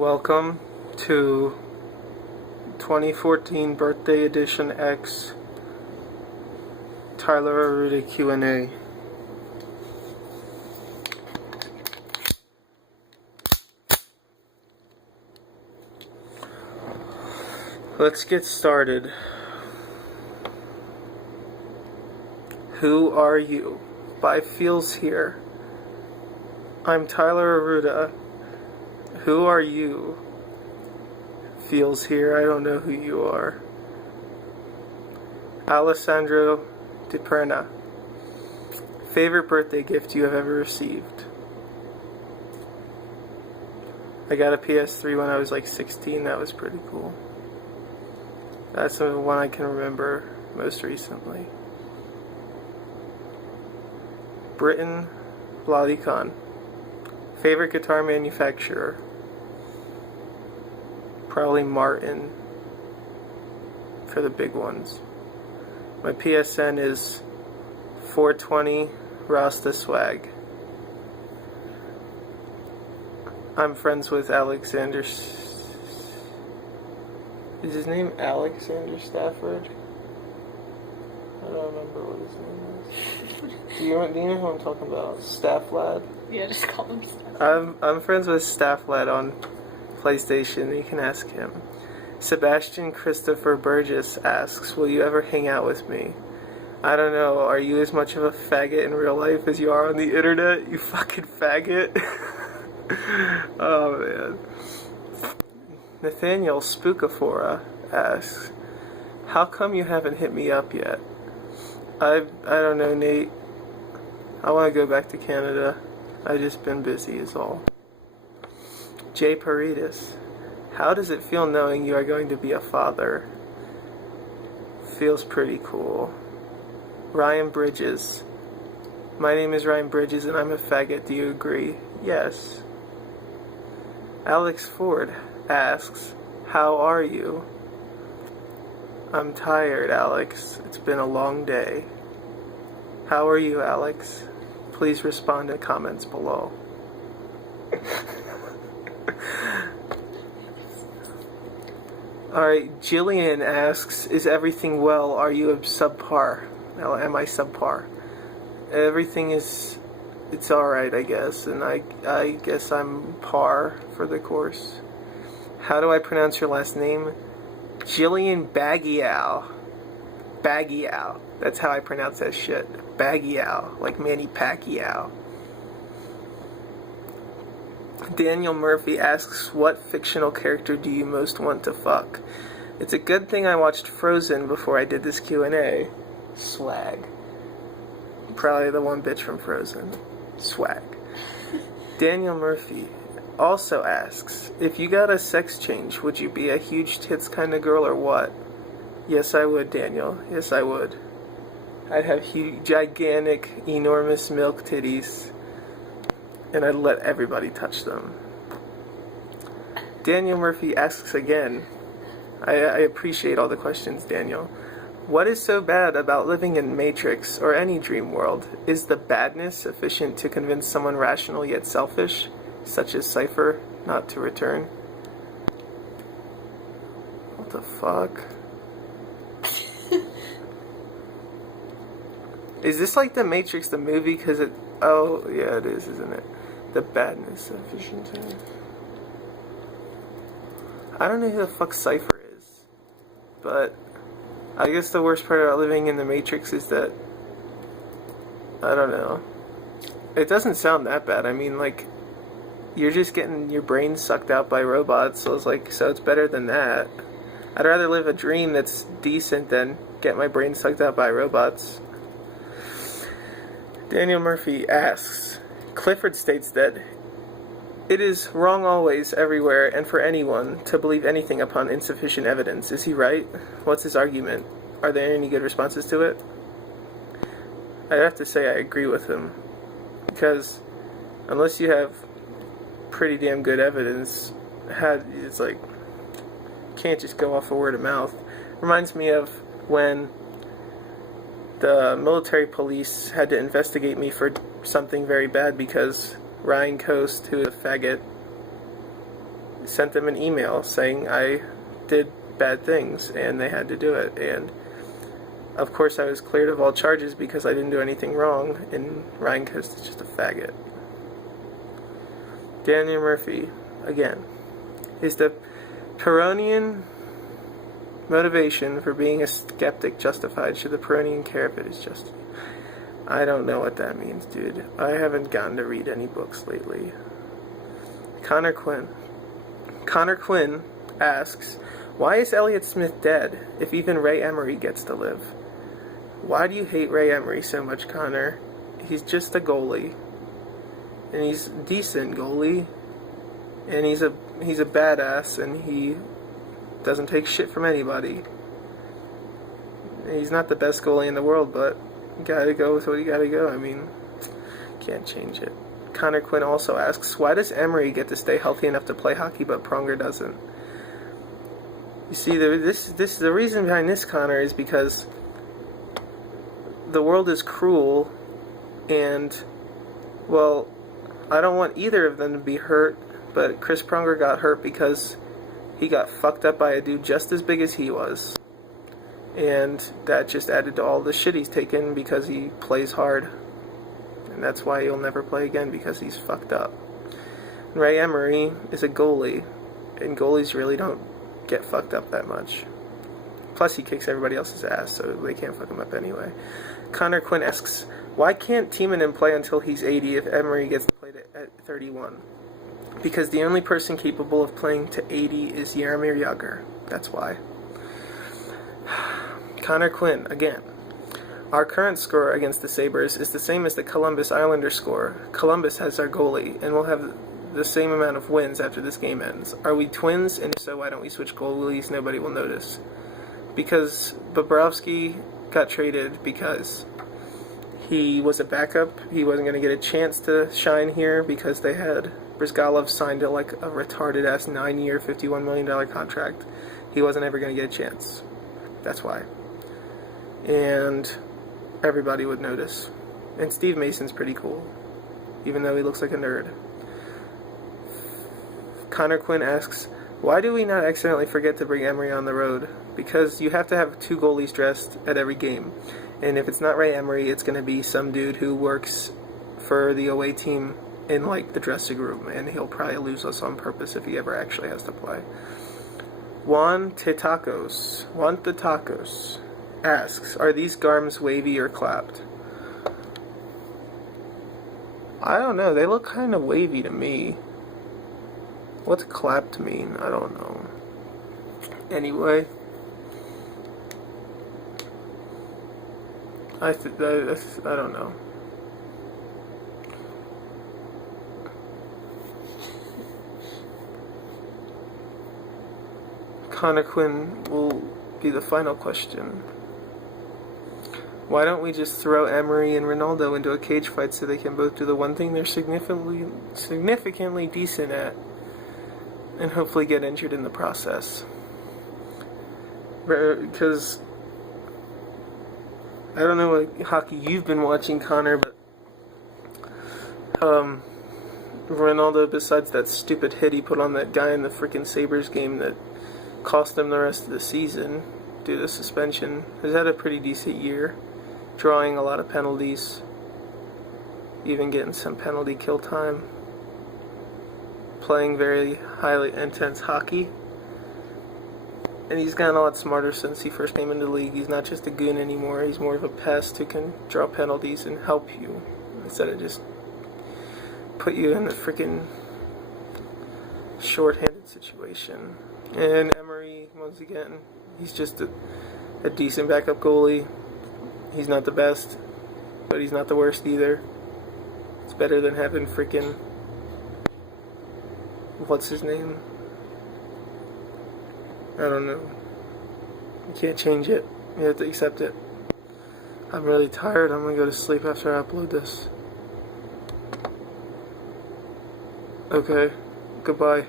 Welcome to 2014 Birthday Edition X Tyler Arruda Q&A. Let's get started. Who are you? By Feels Here. I'm Tyler Arruda. Who are you? Feels Here. I don't know who you are. Alessandro Di Perna. Favorite birthday gift you have ever received? I got a PS3 when I was like 16. That was pretty cool. That's the one I can remember most recently. Britton Vladikon. Favorite guitar manufacturer? Probably Martin for the big ones. My PSN is 420 Rasta Swag. I'm friends with Alexander. Is his name Alexander Stafford? I don't remember what his name is. Do you know who I'm talking about? Staff Lad? Yeah, just call him Staff. I'm friends with Staff Lad on PlayStation. You can ask him. Sebastian Christopher Burgess asks, will you ever hang out with me? I don't know. Are you as much of a faggot in real life as you are on the internet? You fucking faggot. Oh man. Nathaniel Spookaphora asks, how come you haven't hit me up yet? I don't know, Nate. I want to go back to Canada. I've just been busy is all. Jay Paredes, how does it feel knowing you are going to be a father? Feels pretty cool. Ryan Bridges, my name is Ryan Bridges and I'm a faggot, do you agree? Yes. Alex Ford asks, how are you? I'm tired, Alex. It's been a long day. How are you, Alex? Please respond to comments below. Alright, Jillian asks, is everything well? Are you subpar? Am I subpar? Everything is, it's alright, I guess, and I guess I'm par for the course. How do I pronounce your last name? Jillian Baggial. Baggial. That's how I pronounce that shit. Baggial. Like Manny Pacquiao. Daniel Murphy asks, what fictional character do you most want to fuck? It's a good thing I watched Frozen before I did this Q&A. Swag. Probably the one bitch from Frozen. Swag. Daniel Murphy also asks, if you got a sex change, would you be a huge tits kind of girl or what? Yes, I would, Daniel. Yes, I would. I'd have huge, gigantic, enormous milk titties, and I'd let everybody touch them. Daniel Murphy asks again, I appreciate all the questions, Daniel. What is so bad about living in Matrix or any dream world? Is the badness sufficient to convince someone rational yet selfish, such as Cypher, not to return? What the fuck? Is this like the Matrix, the movie? Because it... Oh, yeah, it is, isn't it? The badness sufficient to... I don't know who the fuck Cypher is. But I guess the worst part about living in the Matrix is that... I don't know. It doesn't sound that bad. I mean, like... You're just getting your brain sucked out by robots, so it's better than that. I'd rather live a dream that's decent than get my brain sucked out by robots. Daniel Murphy asks, Clifford states that it is wrong always, everywhere, and for anyone to believe anything upon insufficient evidence. Is he right? What's his argument? Are there any good responses to it? I'd have to say I agree with him. Because unless you have pretty damn good evidence, it's like, can't just go off of word of mouth. Reminds me of when the military police had to investigate me for something very bad because Ryan Coast, who is a faggot, sent them an email saying I did bad things and they had to do it. And of course I was cleared of all charges because I didn't do anything wrong, and Ryan Coast is just a faggot. Daniel Murphy, again, is the Peronian motivation for being a skeptic justified? Should the Peronian care if it is just? I don't know what that means, dude. I haven't gotten to read any books lately. Connor Quinn. Connor Quinn asks, why is Elliott Smith dead if even Ray Emery gets to live? Why do you hate Ray Emery so much, Connor? He's just a goalie. And he's a decent goalie. And he's a badass, and he doesn't take shit from anybody. He's not the best goalie in the world, but you gotta go with what you gotta go. I mean, can't change it. Connor Quinn also asks, why does Emery get to stay healthy enough to play hockey, but Pronger doesn't? You see, the reason behind this, Connor, is because the world is cruel, and, well, I don't want either of them to be hurt, but Chris Pronger got hurt because he got fucked up by a dude just as big as he was. And that just added to all the shit he's taken because he plays hard. And that's why he'll never play again, because he's fucked up. Ray Emery is a goalie, and goalies really don't get fucked up that much. Plus he kicks everybody else's ass, so they can't fuck him up anyway. Connor Quinn asks, why can't Timonen play until he's 80 if Emery gets to play at 31? Because the only person capable of playing to 80 is Jaromir Jagr. That's why. Connor Quinn, again. Our current score against the Sabres is the same as the Columbus Islanders score. Columbus has our goalie, and we'll have the same amount of wins after this game ends. Are we twins? And if so, why don't we switch goalies? Nobody will notice. Because Bobrovsky got traded because he was a backup. He wasn't going to get a chance to shine here because they had Brizgalov signed like a retarded-ass 9-year, $51 million contract. He wasn't ever going to get a chance. That's why. And everybody would notice. And Steve Mason's pretty cool, even though he looks like a nerd. Connor Quinn asks, why do we not accidentally forget to bring Emery on the road? Because you have to have 2 goalies dressed at every game. And if it's not Ray Emery, it's going to be some dude who works for the away team in like the dressing room, and he'll probably lose us on purpose if he ever actually has to play. Juan Tetacos asks, are these garms wavy or clapped? I don't know, they look kind of wavy to me. What's clapped mean? I don't know. Anyway, I don't know. Connor Quinn will be the final question. Why don't we just throw Emery and Ronaldo into a cage fight so they can both do the one thing they're significantly decent at, and hopefully get injured in the process? Because I don't know what hockey you've been watching, Connor, but Ronaldo, besides that stupid hit he put on that guy in the freaking Sabres game that cost them the rest of the season due to suspension, has had a pretty decent year, drawing a lot of penalties, even getting some penalty kill time, playing very highly intense hockey. And he's gotten a lot smarter since he first came into the league. He's not just a goon anymore. He's more of a pest who can draw penalties and help you, instead of just put you in a freaking short-handed situation. And Emery, once again, he's just a decent backup goalie. He's not the best, but he's not the worst either. It's better than having freaking, what's his name? I don't know. You can't change it. You have to accept it. I'm really tired. I'm going to go to sleep after I upload this. Okay. Goodbye.